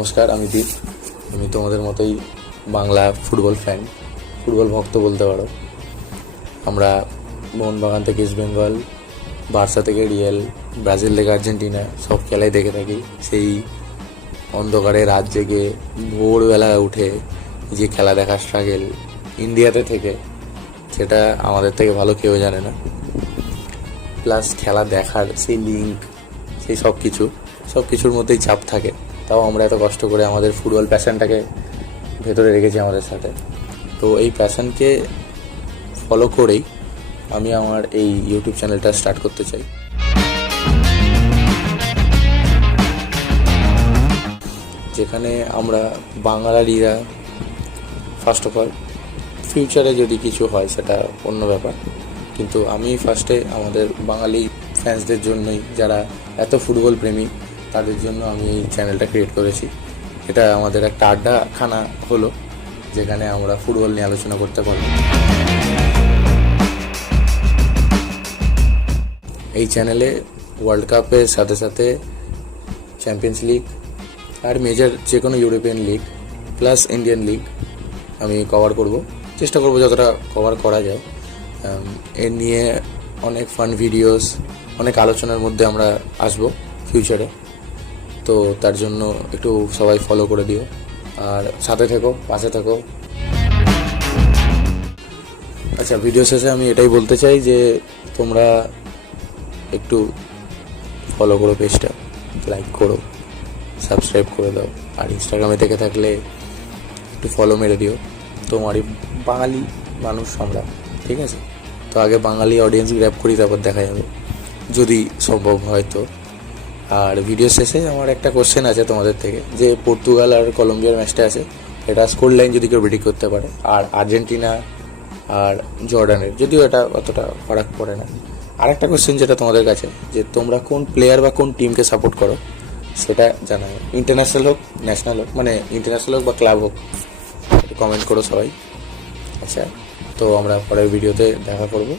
নমস্কার, আমি দীপ। আমি তোমাদের মতোই বাংলা ফুটবল ফ্যান, ফুটবল ভক্ত বলতে পারো। আমরা মোহনবাগান থেকে ইস্ট বেঙ্গল, বার্সা থেকে রিয়াল, ব্রাজিল থেকে আর্জেন্টিনা সব খেলাই দেখে থাকি। সেই অন্ধকারে রাত জেগে ভোরবেলা উঠে যে খেলা দেখার স্ট্রাগেল ইন্ডিয়াতে থেকে, সেটা আমাদের থেকে ভালো কেউ জানে না। প্লাস খেলা দেখার সেই লিঙ্ক, সেই সব কিছুর মধ্যেই চাপ থাকে। তাও আমরা এত কষ্ট করে আমাদের ফুটবল প্যাশনটাকে ভেতরে রেখেছি আমাদের সাথে। তো এই প্যাশনকে ফলো করেই আমি আমার এই ইউটিউব চ্যানেলটা স্টার্ট করতে চাই। যেখানে আমরা বাঙালিরা ফার্স্ট অফ অল, ফিউচারে যদি কিছু হয় সেটা অন্য ব্যাপার, কিন্তু আমি ফার্স্টে আমাদের বাঙালি ফ্যান্সদের জন্যই, যারা এত ফুটবল প্রেমী, তাদের জন্য আমি এই চ্যানেলটা ক্রিয়েট করেছি। এটা আমাদের একটা আড্ডাখানা হলো, যেখানে আমরা ফুটবল নিয়ে আলোচনা করতে পারব। এই চ্যানেলে ওয়ার্ল্ড কাপের সাথে সাথে চ্যাম্পিয়ন্স লিগ আর মেজর যে কোনো European league plus Indian league আমি কভার করব, চেষ্টা করব যতটা কভার করা যায়। এর নিয়ে অনেক ফান ভিডিওস, অনেক আলোচনার মধ্যে আমরা আসবো ফিউচারে। তো তার জন্য একটু সবাই ফলো করে দিও, আর সাথে থেকো, পাশে থেকো। আচ্ছা, ভিডিও শেষে আমি এটাই বলতে চাই যে তোমরা একটু ফলো করো পেজটা, লাইক করো, সাবস্ক্রাইব করে দাও। আর ইনস্টাগ্রামে থেকে থাকলে একটু ফলো মেরে দিও। তোমারই বাঙালি মানুষ আমরা, ঠিক আছে? তো আগে বাঙালি অডিয়েন্স গ্র্যাব করি, তারপর দেখা যাবে যদি সম্ভব হয় তো। আর ভিডিও শেষে আমার একটা কোশ্চেন আছে তোমাদের থেকে, যে পর্তুগাল আর কলম্বিয়ার ম্যাচটা আছে, এটা স্কোর লাইন যদি কেউ প্রেডিক্ট করতে পারে, আর আর্জেন্টিনা আর জর্ডানের, যদিও এটা অতটা ফারাক পড়ে না। আর একটা কোশ্চেন যেটা তোমাদের কাছে, যে তোমরা কোন প্লেয়ার বা কোন টিমকে সাপোর্ট করো সেটা জানাও। ইন্টারন্যাশনাল হোক, ন্যাশনাল হোক, মানে ইন্টারন্যাশনাল হোক বা ক্লাব হোক, কমেন্ট করো সবাই। আচ্ছা, তো আমরা পরের ভিডিওতে দেখা করবো।